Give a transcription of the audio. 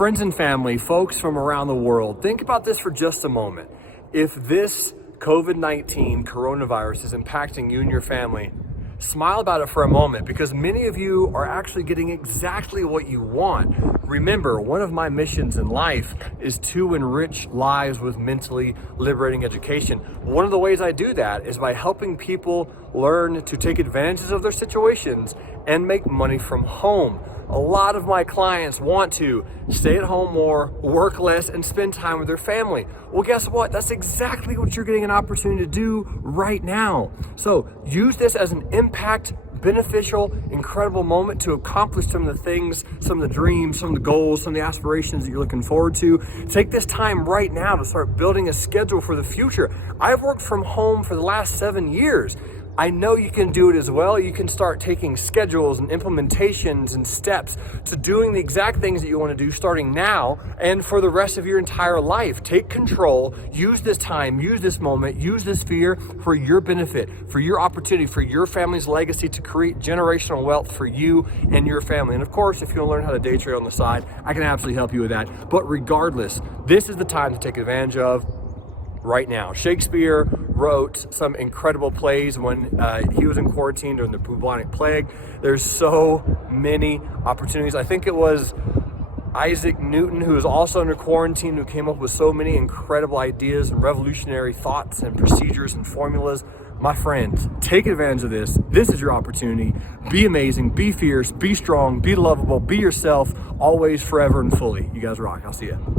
Friends and family, folks from around the world, think about this for just a moment. If this COVID-19 coronavirus is impacting you and your family, smile about it for a moment, because many of you are actually getting exactly what you want. Remember, one of my missions in life is to enrich lives with mentally liberating education. One of the ways I do that is by helping people learn to take advantages of their situations and make money from home. A lot of my clients want to stay at home more, work less, and spend time with their family. Well, guess what? That's exactly what you're getting an opportunity to do right now. So use this as an impact, beneficial, incredible moment to accomplish some of the things, some of the dreams, some of the goals, some of the aspirations that you're looking forward to. Take this time right now to start building a schedule for the future. I've worked from home for the last 7 years. I know you can do it as well. You can start taking schedules and implementations and steps to doing the exact things that you want to do starting now and for the rest of your entire life. Take control, use this time, use this moment, use this fear for your benefit, for your opportunity, for your family's legacy to create generational wealth for you and your family. And of course, if you want to learn how to day trade on the side, I can absolutely help you with that. But regardless, this is the time to take advantage of right now. Shakespeare wrote some incredible plays when he was in quarantine during the bubonic plague. There's so many opportunities. I think it was Isaac Newton, who was also under quarantine, who came up with so many incredible ideas and revolutionary thoughts and procedures and formulas. My friends, take advantage of this. This is your opportunity. Be amazing, be fierce, be strong, be lovable, be yourself, always, forever, and fully. You guys rock. I'll see you.